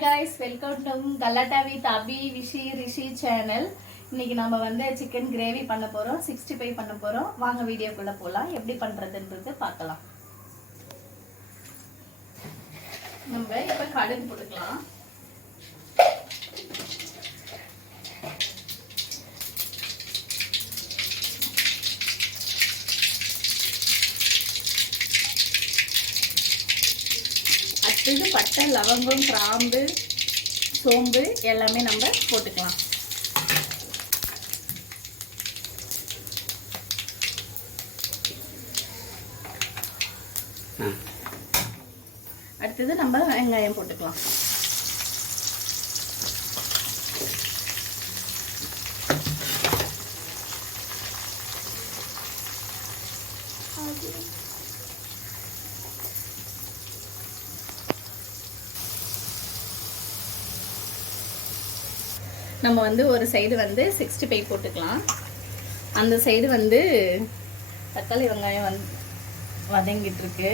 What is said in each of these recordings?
guys, welcome to Galata with Abhi, Vishi, Rishi channel. இன்னைக்கு நாம வந்து chicken gravy பண்ண போறோம், 65 பண்ண போறோம். வாங்க வீடியோக்குள்ள போலாம். எப்படி பண்றதுன்றது பார்க்கலாம். நம்ம இப்ப கடுகு போட்டுக்கலாம். அடுத்து பட்டை, லவங்கம், கிராம்பு, சோம்பு எல்லாமே நம்ம போட்டுக்கலாம். அடுத்தது நம்ம வெங்காயம் போட்டுக்கலாம். நம்ம வந்து ஒரு சைடு வந்து 65 போட்டுக்கலாம். அந்த சைடு வந்து தக்காளி வெங்காயம் வதங்கிட்டு இருக்கு.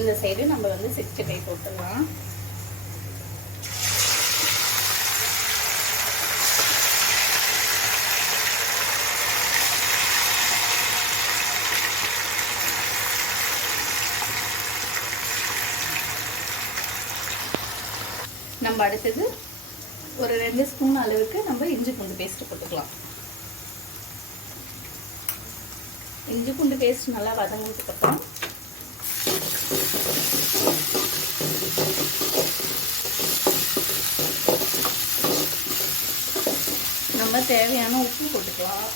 இந்த சைடு நம்ம வந்து 65 போட்டுடலாம். நம்ம அடுத்தது ஒரு 2 ஸ்பூன் அளவுக்கு நம்ம இஞ்சி பூண்டு பேஸ்ட் போட்டுக்கலாம். இஞ்சி பூண்டு பேஸ்ட் நல்லா வதங்கினதுக்கு அப்புறம் நம்ம தேவையான உப்பு போட்டுக்கலாம்.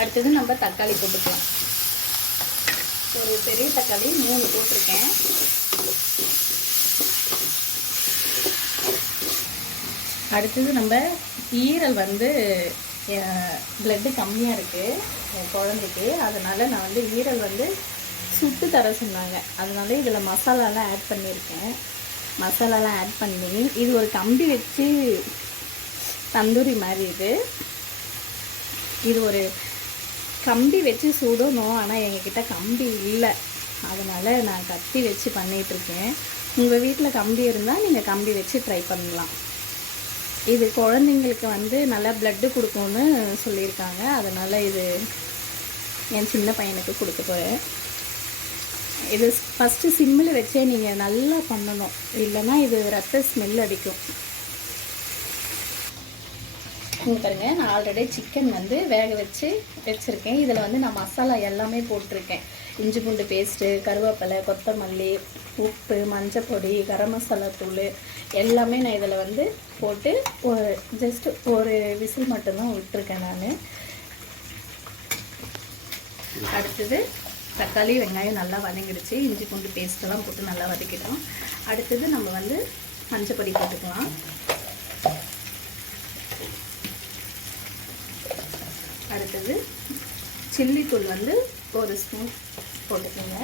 அடுத்தது நம்ம தக்காளி போட்டுக்கலாம். ஒரு பெரிய தக்காளி 3 போட்டிருக்கேன். அடுத்தது நம்ம ஈரல் வந்து பிளட்டு கம்மியாக இருக்குது என் குழந்தைக்கு. அதனால் நான் வந்து ஈரல் வந்து சுட்டு தர சொன்னாங்க. அதனால இதில் மசாலாலாம் ஆட் பண்ணியிருக்கேன். மசாலாலாம் ஆட் பண்ணி இது ஒரு கம்பி வச்சு தந்தூரி மாதிரி இது ஒரு கம்பி வச்சு சுடணும். ஆனால் எங்ககிட்ட கம்பி இல்லை, அதனால் நான் கத்தி வச்சு பண்ணிகிட்ருக்கேன். உங்கள் வீட்டில் கம்பி இருந்தால் நீங்கள் கம்பி வச்சு ட்ரை பண்ணலாம். இது குழந்தைங்களுக்கு வந்து நல்லா பிளட்டு கொடுக்கும்னு சொல்லியிருக்காங்க. அதனால் இது என் சின்ன பையனுக்கு கொடுக்க போகிறேன். இது ஃபஸ்ட்டு சிம்மில் வச்சே நீங்கள் நல்லா பண்ணணும், இல்லைன்னா இது ரத்த ஸ்மெல் அடிக்கும். இங்கே பாருங்க, நான் ஆல்ரெடி சிக்கன் வந்து வேக வச்சுருக்கேன். இதில் வந்து நான் மசாலா எல்லாமே போட்டிருக்கேன். இஞ்சி பூண்டு பேஸ்ட்டு, கருவேப்பிலை, கொத்தமல்லி, உப்பு, மஞ்சள் பொடி, கரம் மசாலா தூள் எல்லாமே நான் இதில் வந்து போட்டு ஜஸ்ட்டு ஒரு விசில் மட்டும்தான் விட்டுருக்கேன் நான். அடுத்தது தக்காளி வெங்காயம் நல்லா வதங்கிடுச்சு. இஞ்சி பூண்டு பேஸ்ட்டெல்லாம் போட்டு நல்லா வதக்கிட்டோம். அடுத்தது நம்ம வந்து மஞ்சள் பொடி போட்டுக்கலாம். அடுத்தது சில்லி தூள் வந்து 1 ஸ்பூன் போட்டுக்கோங்க.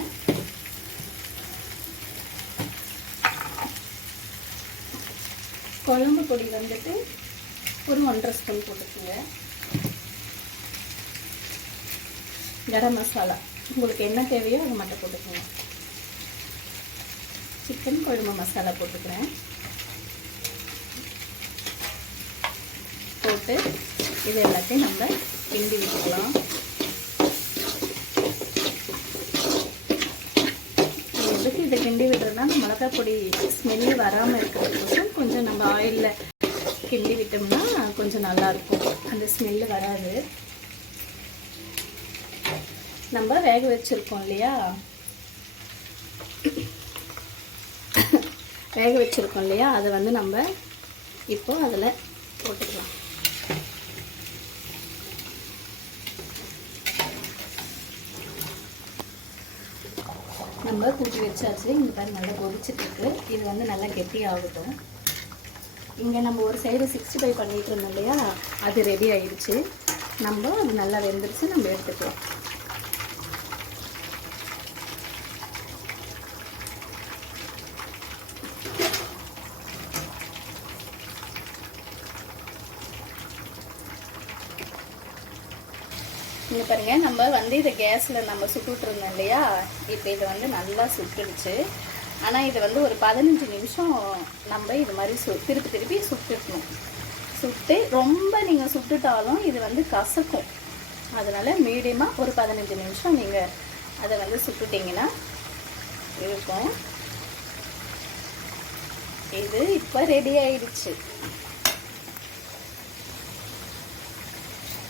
குழம்பு பொடி வந்துட்டு ஒரு 1.5 ஸ்பூன் போட்டுக்கோங்க. கரம் மசாலா உங்களுக்கு என்ன தேவையோ அதை மட்டும் போட்டுக்கோங்க. சிக்கன் குழம்பு மசாலா போட்டுக்கிறேன். போட்டு இது எல்லாத்தையும் நம்ம கிண்டி விட்டுக்கலாம். எதுக்கு இதை கிண்டி விடுறதுனா மிளகாய் பொடி ஸ்மெல்லு வராமல் இருக்கிறதுக்கோசம் கொஞ்சம் நம்ம ஆயிலில் கிண்டி விட்டோம்னா கொஞ்சம் நல்லாயிருக்கும், அந்த ஸ்மெல்லு வராது. நம்ம வேக வச்சுருக்கோம் இல்லையா, அதை வந்து நம்ம இப்போ அதில் போட்டுக்கலாம். நம்ம கூட்டி வச்சாச்சு. இங்கே பாரு நல்லா கொதிச்சுட்டு. இது வந்து நல்லா கெட்டியாகட்டும். இங்கே நம்ம ஒரு சைடு 65 பண்ணிகிட்டு இருந்தோம் இல்லையா, அது ரெடி ஆயிடுச்சு. நம்ம அது நல்லா வெந்துருச்சு, நம்ம எடுத்துக்கலாம். இங்கே பாருங்கள், நம்ம வந்து இதை கேஸில் நம்ம சுட்டுட்டு இருந்தோம் இல்லையா, இப்போ இதை வந்து நல்லா சுட்டுடுச்சு. ஆனால் இது வந்து ஒரு 15 நிமிஷம் நம்ம இது மாதிரி திருப்பி திருப்பி சுட்டுக்கணும். சுட்டு ரொம்ப நீங்கள் சுட்டுட்டாலும் இது வந்து கசக்கும். அதனால் மீடியமாக ஒரு 15 நிமிஷம் நீங்கள் அதை வந்து சுட்டுட்டிங்கன்னா இருக்கும். இது இப்போ ரெடி ஆயிடுச்சு.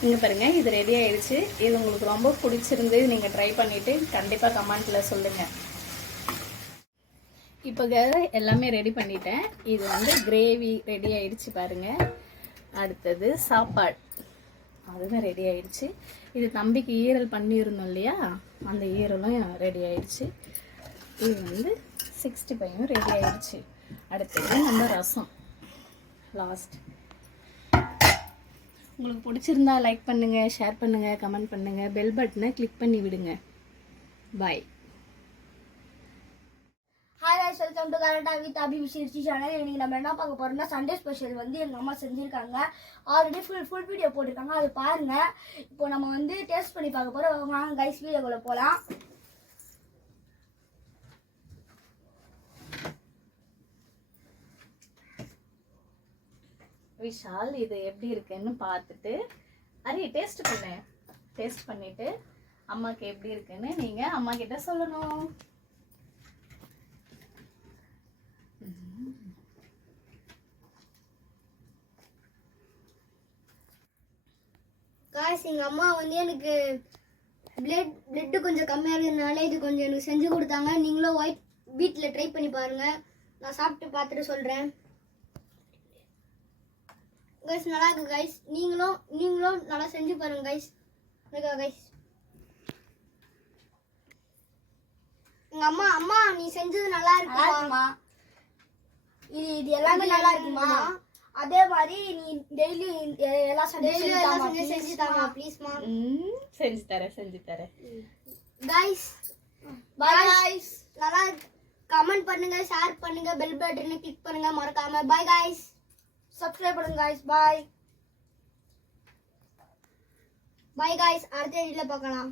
இங்கே பாருங்கள், இது ரெடி ஆயிடுச்சு. இது உங்களுக்கு ரொம்ப பிடிச்சிருந்து நீங்கள் ட்ரை பண்ணிவிட்டு கண்டிப்பாக கமெண்ட்டில் சொல்லுங்கள். இப்போ எல்லாமே ரெடி பண்ணிட்டேன். இது வந்து கிரேவி ரெடி ஆயிடுச்சு பாருங்கள். அடுத்தது சாப்பாடு, அதுதான் ரெடி ஆயிடுச்சு. இது தம்பிக்கு ஈரல் பண்ணியிருந்தோம் இல்லையா, அந்த ஈரலும் ரெடி ஆயிடுச்சு. இது வந்து 65 ரெடி ஆயிடுச்சு. அடுத்தது நம்ம ரசம் லாஸ்ட். உங்களுக்கு பிடிச்சிருந்தா லைக் பண்ணுங்கள், ஷேர் பண்ணுங்கள், கமெண்ட் பண்ணுங்கள், பெல் பட்டனை கிளிக் பண்ணி விடுங்க. பாய். ஹாய் கைஸ், வெல்கம் டு கரெக்டாக வித் அபி விசிறிச்சி சேனல். இன்னைக்கு நம்ம என்ன பார்க்க போறோம்னா சண்டே ஸ்பெஷல் வந்து எங்கள் அம்மா செஞ்சுருக்காங்க. ஆல்ரெடி ஃபுல் வீடியோ போட்டிருக்காங்க, அது பாருங்க. இப்போ நம்ம வந்து டேஸ்ட் பண்ணி பார்க்க போகிறோம். வாங்க கைஸ், வீடியோக்குள்ள போகலாம். விஷால் இது எப்படி இருக்குன்னு பார்த்துட்டு டேஸ்ட் பண்ணு. டேஸ்ட் பண்ணிட்டு அம்மாவுக்கு எப்படி இருக்குன்னு நீங்கள் அம்மா கிட்ட சொல்லணும். காய்ஸ், எங்கள் அம்மா வந்து எனக்கு பிளட்டு கொஞ்சம் கம்மியாக இருக்கிறதுனால இது கொஞ்சம் எனக்கு செஞ்சு கொடுத்தாங்க. நீங்களும் வீட்டில் ட்ரை பண்ணி பாருங்கள். நான் சாப்பிட்டு பார்த்துட்டு சொல்கிறேன். கைஸ் நல்லா இருக்கு கைஸ். நீங்களும் நல்லா செஞ்சு பாருங்க கைஸ். Okay guys. எங்கள் அம்மா நீ செஞ்சது நல்லா இருக்குமா? இது எல்லாமே நல்லா இருக்குமா? அதே மாதிரி நீ டெய்லி எல்லா சண்டே செஞ்சு தாமா ப்ளீஸ்மா. செஞ்சு தரேன் கைஸ். Bye guys. நல்லா கமெண்ட் பண்ணுங்க, ஷேர் பண்ணுங்க, பெல் பட்டனை கிளிக் பண்ணுங்க மறக்காம. Bye guys. சப்ஸ்கிரைப் பண்ணுங்க கைஸ். Bye guys. அடுத்த வீடியோல பார்க்கலாம்.